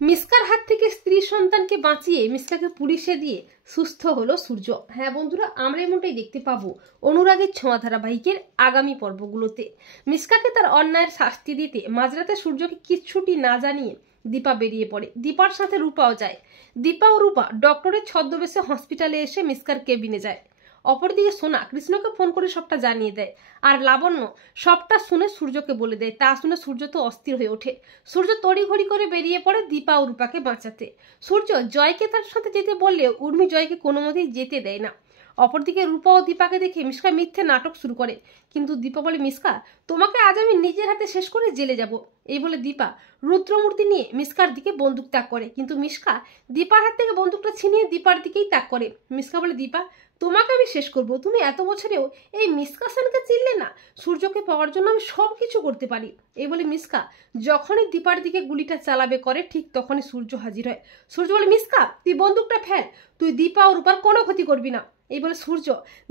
মিসকার হাত থেকে স্ত্রী সন্তানকে বাঁচিয়ে মিসকাকে পুলিশে দিয়ে সুস্থ হলো সূর্য। হ্যাঁ বন্ধুরা, আমরা এমনটাই দেখতে পাবো অনুরাগের ছোঁয়া ধারাবাহিকের আগামী পর্বগুলোতে। মিসকাকে তার অন্যায়ের শাস্তি দিতে মাঝরাতে সূর্যকে কিচ্ছুটি না জানিয়ে দীপা বেরিয়ে পড়ে। দীপার সাথে রূপাও যায়। দীপা ও রূপা ডক্টরের ছদ্মবেশে হসপিটালে এসে মিসকার কেবিনে যায়। অপরদিকে সোনা কৃষ্ণকে ফোন করে সবটা জানিয়ে দেয়, আর লাবণ্য সবটা শুনে সূর্যকে বলে দেয়। তা শুনে সূর্য তো অস্থির হয়ে ওঠে। সূর্য তড়িঘড়ি করে বেরিয়ে পড়ে দীপা ও রূপাকে বাঁচাতে। সূর্য জয়কে তার সাথে যেতে বললেও উর্মি জয়কে কোনো মতেই যেতে দেয় না। অপরদিকে রূপা ও দীপাকে দেখে মিসকা মিথ্যে নাটক শুরু করে, কিন্তু দীপা বলে, মিসকা তোমাকে আজ আমি নিজের হাতে শেষ করে জেলে যাব। এই বলে দীপা রুদ্রমূর্তি নিয়ে মিসকার দিকে বন্দুক তাক করে, কিন্তু মিসকা দীপার হাত থেকে বন্দুকটা ছিনিয়ে দীপার দিকেই তাক করে। মিসকা বলে, দীপা তোমাকে আমি শেষ করব, তুমি এত বছরেও এই মিসকা সেনকে চিনলে না? সূর্যকে পাওয়ার জন্য আমি সব কিছু করতে পারি। এই বলে মিসকা যখনই দীপার দিকে গুলিটা চালাবে করে, ঠিক তখনই সূর্য হাজির হয়। সূর্য বলে, মিসকা তুই বন্দুকটা ফেল, তুই দীপা ও রূপার কোনো ক্ষতি করবি না। এই বলে সূর্য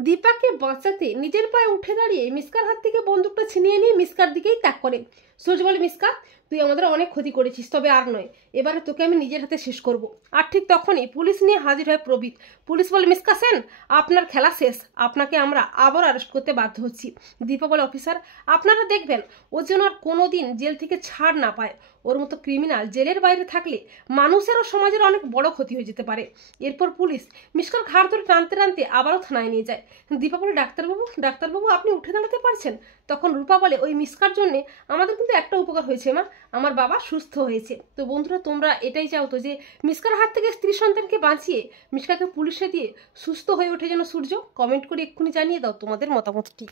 দীপাকে বাঁচাতে নিজের পায়ে উঠে দাঁড়িয়ে মিসকার হাত থেকে বন্দুকটা ছিনিয়ে নিয়ে মিসকার দিকেই তাক করে। সূর্য বলে, মিসকা তুই আমাদের অনেক ক্ষতি করেছিস, তবে আর নয়, এবারে তোকে আমি নিজের হাতে শেষ করব। আর ঠিক তখনই পুলিশ নিয়ে হাজির হয় প্রবীর। পুলিশ বলে, মিসকা সেন আপনার খেলা শেষ, আপনাকে আমরা আবার অ্যারেস্ট করতে বাধ্য হচ্ছি। দীপা বলে, অফিসার আপনারা দেখবেন ও যেন আর কোনোদিন জেল থেকে ছাড় না পায়। ওর মতো ক্রিমিনাল জেলের বাইরে থাকলে মানুষের ও সমাজের অনেক বড় ক্ষতি হয়ে যেতে পারে। এরপর পুলিশ মিসকার ঘাড় ধরে টানতে টানতে আবারও থানায় নিয়ে যায়। দীপা বলে, ডাক্তারবাবু আপনি উঠে দাঁড়াতে পারছেন? তখন রূপা বলে, ওই মিসকার জন্যে আমাদের কিন্তু একটা উপকার হয়েছে মা, আমার বাবা সুস্থ হয়েছে। তো বন্ধুরা, তোমরা এটাই চাও তো যে মিসকার হাত থেকে স্ত্রী সন্তানকে বাঁচিয়ে মিসকাকে পুলিশে দিয়ে সুস্থ হয়ে ওঠে যেন সূর্য? কমেন্ট করে এক্ষুনি জানিয়ে দাও তোমাদের মতামতটি।